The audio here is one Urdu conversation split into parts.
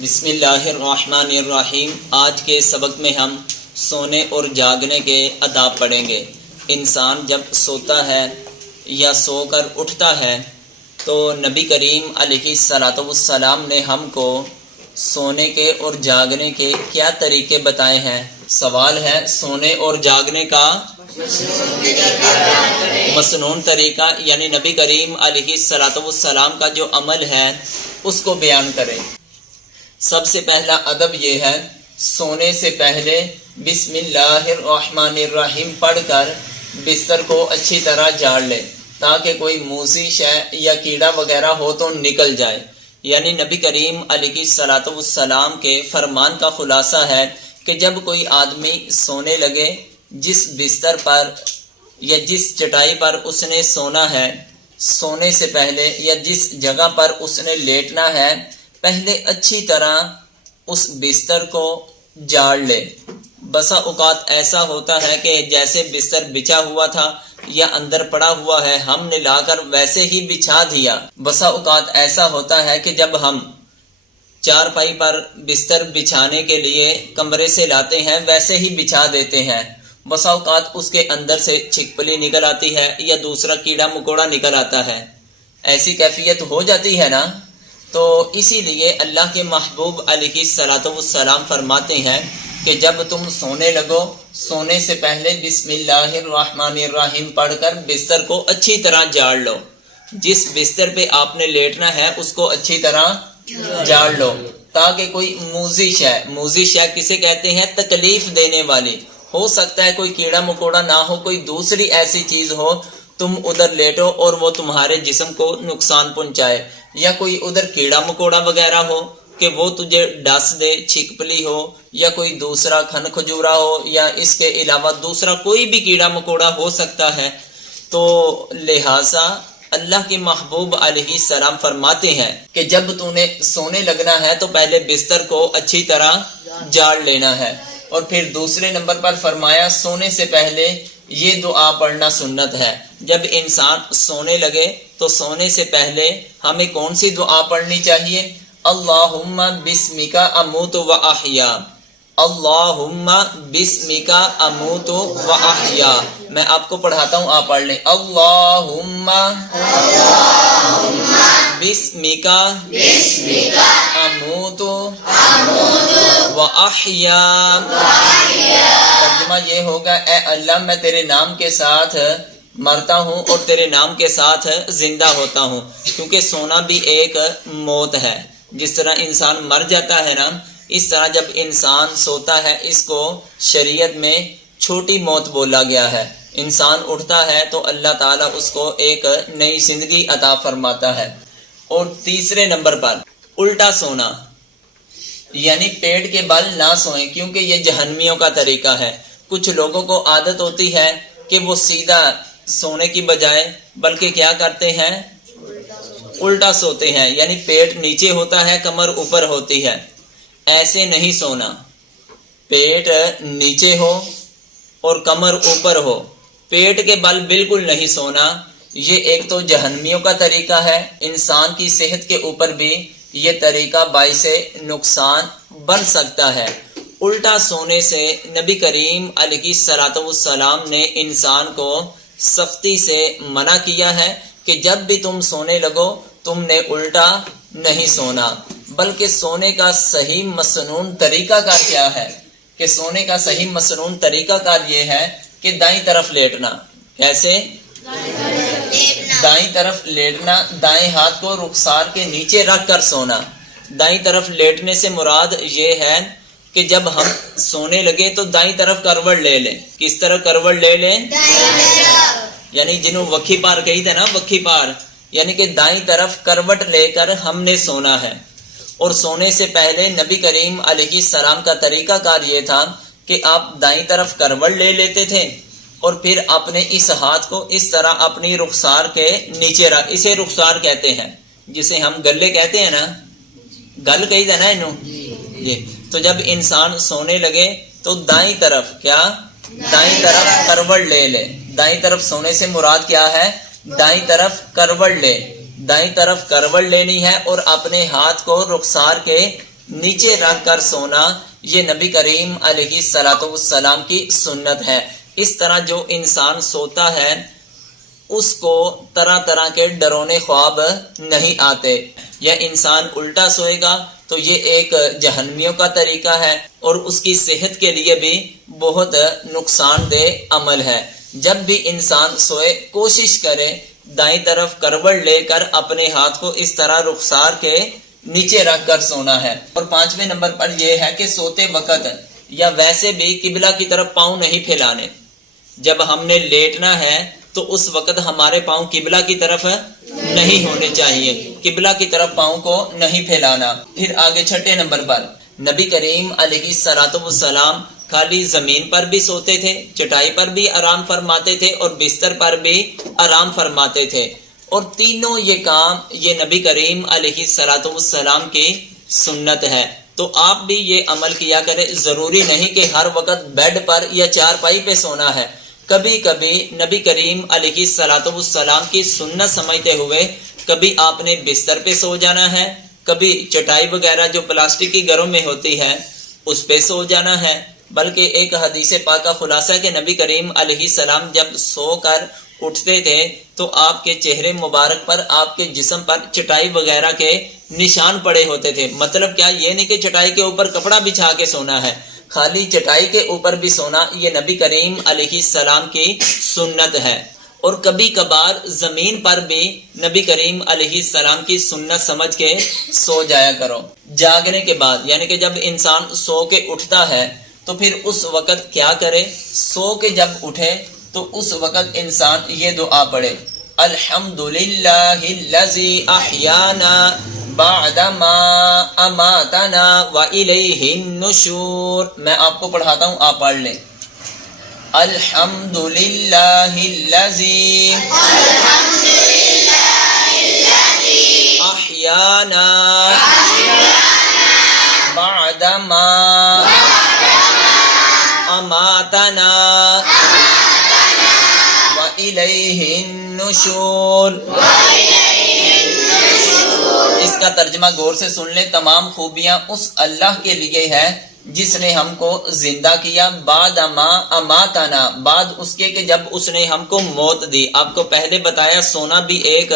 بسم اللہ الرحمن الرحیم۔ آج کے سبق میں ہم سونے اور جاگنے کے آداب پڑھیں گے۔ انسان جب سوتا ہے یا سو کر اٹھتا ہے تو نبی کریم علیہ الصلاۃ والسلام نے ہم کو سونے کے اور جاگنے کے کیا طریقے بتائے ہیں۔ سوال ہے سونے اور جاگنے کا مسنون طریقہ، یعنی نبی کریم علیہ الصلاۃ والسلام کا جو عمل ہے اس کو بیان کریں۔ سب سے پہلا ادب یہ ہے سونے سے پہلے بسم اللہ الرحمن الرحیم پڑھ کر بستر کو اچھی طرح جھاڑ لے تاکہ کوئی موذی شے یا کیڑا وغیرہ ہو تو نکل جائے۔ یعنی نبی کریم علیہ الصلاۃ والسلام کے فرمان کا خلاصہ ہے کہ جب کوئی آدمی سونے لگے، جس بستر پر یا جس چٹائی پر اس نے سونا ہے، سونے سے پہلے یا جس جگہ پر اس نے لیٹنا ہے، پہلے اچھی طرح اس بستر کو جھاڑ لے۔ بسا اوقات ایسا ہوتا ہے کہ جیسے بستر بچھا ہوا تھا یا اندر پڑا ہوا ہے ہم نے لا کر ویسے ہی بچھا دیا۔ بسا اوقات ایسا ہوتا ہے کہ جب ہم چارپائی پر بستر بچھانے کے لیے کمرے سے لاتے ہیں ویسے ہی بچھا دیتے ہیں، بسا اوقات اس کے اندر سے چھپکلی نکل آتی ہے یا دوسرا کیڑا مکوڑا نکل آتا ہے۔ ایسی کیفیت ہو جاتی ہے نا، تو اسی لیے اللہ کے محبوب علیہ الصلاۃ والسلام فرماتے ہیں کہ جب تم سونے لگو، سونے سے پہلے بسم اللہ الرحمن الرحیم پڑھ کر بستر کو اچھی طرح جھاڑ لو۔ جس بستر پہ آپ نے لیٹنا ہے اس کو اچھی طرح جھاڑ لو تاکہ کوئی موذی شے کسے کہتے ہیں؟ تکلیف دینے والی۔ ہو سکتا ہے کوئی کیڑا مکوڑا نہ ہو، کوئی دوسری ایسی چیز ہو، تم ادھر لیٹو اور وہ تمہارے جسم کو نقصان پہنچائے، یا کوئی ادھر کیڑا مکوڑا وغیرہ ہو کہ وہ تجھے ڈس دے، چھپکلی ہو یا کوئی دوسرا کھن کھجورا ہو یا اس کے علاوہ دوسرا کوئی بھی کیڑا مکوڑا ہو سکتا ہے۔ تو لہٰذا اللہ کے محبوب علیہ السلام فرماتے ہیں کہ جب تو نے سونے لگنا ہے تو پہلے بستر کو اچھی طرح جھاڑ لینا ہے۔ اور پھر دوسرے نمبر پر فرمایا سونے سے پہلے یہ دعا پڑھنا سنت ہے۔ جب انسان سونے لگے تو سونے سے پہلے ہمیں کون سی دعا پڑھنی چاہیے؟ اللہم بسمک اموت و احیا، اللہم بسمک اموت و احیا۔ میں آپ کو پڑھاتا ہوں، آپ پڑھ لیں۔ اللہم بسمک اموت و احیا۔ ترجمہ یہ ہوگا اے اللہ میں تیرے نام کے ساتھ مرتا ہوں اور تیرے نام کے ساتھ زندہ ہوتا ہوں، کیونکہ سونا بھی ایک موت ہے۔ جس طرح انسان مر جاتا ہے نا، اس طرح جب انسان سوتا ہے اس کو شریعت میں چھوٹی موت بولا گیا ہے۔ انسان اٹھتا ہے تو اللہ تعالیٰ اس کو ایک نئی زندگی عطا فرماتا ہے۔ اور تیسرے نمبر پر الٹا سونا، یعنی پیٹ کے بل نہ سوئیں، کیونکہ یہ جہنمیوں کا طریقہ ہے۔ کچھ لوگوں کو عادت ہوتی ہے کہ وہ سیدھا سونے کی بجائے بلکہ کیا کرتے ہیں؟ الٹا سوتے ہیں، یعنی پیٹ نیچے ہوتا ہے کمر اوپر ہوتی ہے۔ ایسے نہیں سونا، پیٹ نیچے ہو اور کمر اوپر ہو، پیٹ کے بل بالکل نہیں سونا۔ یہ ایک تو جہنمیوں کا طریقہ ہے، انسان کی صحت کے اوپر بھی یہ طریقہ باعث نقصان بن سکتا ہے۔ الٹا سونے سے نبی کریم علیہ الصلاۃ والسلام نے انسان کو سختی سے منع کیا ہے کہ جب بھی تم سونے لگو تم نے الٹا نہیں سونا، بلکہ سونے کا صحیح مسنون طریقہ کار کیا ہے؟ کہ سونے کا صحیح مسنون طریقہ کار یہ ہے کہ دائیں طرف لیٹنا۔ کیسے؟ دائیں طرف لیٹنا، دائیں ہاتھ کو رخسار کے نیچے رکھ کر سونا۔ دائیں طرف لیٹنے سے مراد یہ ہے کہ جب ہم سونے لگے تو دائیں طرف کروٹ لے لیں۔ کس طرح کروٹ لے لیں؟ یعنی جنہوں وکھی پار کہی تھے نا، وکھی پار، یعنی کہ دائیں طرف کروٹ لے کر ہم نے سونا ہے۔ اور سونے سے پہلے نبی کریم علیہ السلام کا طریقہ کار یہ تھا کہ آپ دائیں طرف کروٹ لے لیتے تھے اور پھر اپنے اس ہاتھ کو اس طرح اپنی رخسار کے نیچے رکھ، اسے رخسار کہتے ہیں، جسے ہم گلے کہتے ہیں نا، گل کہی تھا نا انہوں جی۔ تو جب انسان سونے لگے تو دائیں طرف کیا؟ دائیں طرف کروٹ لے لے۔ دائیں طرف سونے سے مراد کیا ہے؟ دائیں طرف کروٹ لے، دائیں طرف کروٹ لینی ہے اور اپنے ہاتھ کو رخسار کے نیچے رکھ کر سونا یہ نبی کریم علیہ الصلوۃ والسلام کی سنت ہے۔ اس طرح جو انسان سوتا ہے اس کو طرح طرح کے ڈرونے خواب نہیں آتے۔ یا انسان الٹا سوئے گا تو یہ ایک جہنمیوں کا طریقہ ہے اور اس کی صحت کے لیے بھی بہت نقصان دہ عمل ہے۔ جب بھی انسان سوئے کوشش کرے دائیں طرف کروٹ لے کر اپنے ہاتھ کو اس طرح رخسار کے نیچے رکھ کر سونا ہے۔ اور 5ویں نمبر پر یہ ہے کہ سوتے وقت یا ویسے بھی قبلہ کی طرف پاؤں نہیں پھیلانے۔ جب ہم نے لیٹنا ہے تو اس وقت ہمارے پاؤں قبلہ کی طرف نہیں ہونے چاہیے، قبلہ کی طرف پاؤں کو نہیں پھیلانا۔ پھر آگے 6 نمبر پر نبی کریم علیہ الصلوۃ والسلام خالی زمین پر بھی سوتے تھے، چٹائی پر بھی آرام فرماتے تھے اور بستر پر بھی آرام فرماتے تھے، اور تینوں یہ کام یہ نبی کریم علیہ الصلوۃ والسلام کی سنت ہے۔ تو آپ بھی یہ عمل کیا کریں، ضروری نہیں کہ ہر وقت بیڈ پر یا چارپائی پہ سونا ہے۔ کبھی کبھی نبی کریم علیہ الصلوۃ والسلام کی سنت سمجھتے ہوئے کبھی آپ نے بستر پہ سو جانا ہے، کبھی چٹائی وغیرہ جو پلاسٹک کی گھروں میں ہوتی ہے اس پہ سو جانا ہے۔ بلکہ ایک حدیث پاک کا خلاصہ ہے کہ نبی کریم علیہ السلام جب سو کر اٹھتے تھے تو آپ کے چہرے مبارک پر، آپ کے جسم پر چٹائی وغیرہ کے نشان پڑے ہوتے تھے۔ مطلب کیا؟ یہ نہیں کہ چٹائی کے اوپر کپڑا بچھا کے سونا ہے، خالی چٹائی کے اوپر بھی سونا یہ نبی کریم علیہ السلام کی سنت ہے۔ اور کبھی کبھار زمین پر بھی نبی کریم علیہ السلام کی سنت سمجھ کے سو جایا کرو۔ جاگنے کے بعد یعنی کہ جب انسان سو کے اٹھتا ہے تو پھر اس وقت کیا کرے؟ سو کے جب اٹھے تو اس وقت انسان یہ دعا پڑھے، الحمدللہ الذی احیانا بعدما اماتنا والیہ النشور۔ میں آپ کو پڑھاتا ہوں، آپ پڑھ لیں۔ الحمدللہ الذی احیانا بعدما اماتنا وإلیہ النشور۔ اس کا ترجمہ غور سے سن لیں۔ تمام خوبیاں اس اللہ کے لیے ہے جس نے ہم کو زندہ کیا، بعد ما اماتنا، بعد اس کے کہ جب اس نے ہم کو موت دی۔ آپ کو پہلے بتایا سونا بھی ایک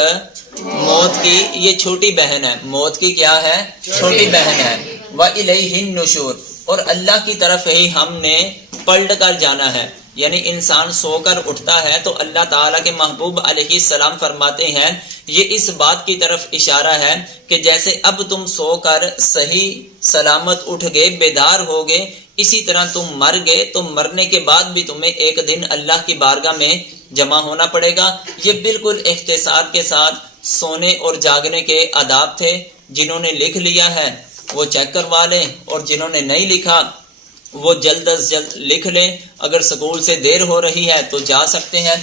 موت کی یہ چھوٹی بہن ہے، موت کی کیا ہے؟ چھوٹی بہن ہے۔ وإلیہ النشور، اور اللہ کی طرف ہی ہم نے پلٹ کر جانا ہے۔ یعنی انسان سو کر اٹھتا ہے تو اللہ تعالیٰ کے محبوب علیہ السلام فرماتے ہیں یہ اس بات کی طرف اشارہ ہے کہ جیسے اب تم سو کر صحیح سلامت اٹھ گئے، بیدار ہو گئے، اسی طرح تم مر گئے تو مرنے کے بعد بھی تمہیں ایک دن اللہ کی بارگاہ میں جمع ہونا پڑے گا۔ یہ بالکل اختصار کے ساتھ سونے اور جاگنے کے آداب تھے۔ جنہوں نے لکھ لیا ہے وہ چیک کروا لیں، اور جنہوں نے نہیں لکھا وہ جلد از جلد لکھ لیں۔ اگر سکول سے دیر ہو رہی ہے تو جا سکتے ہیں۔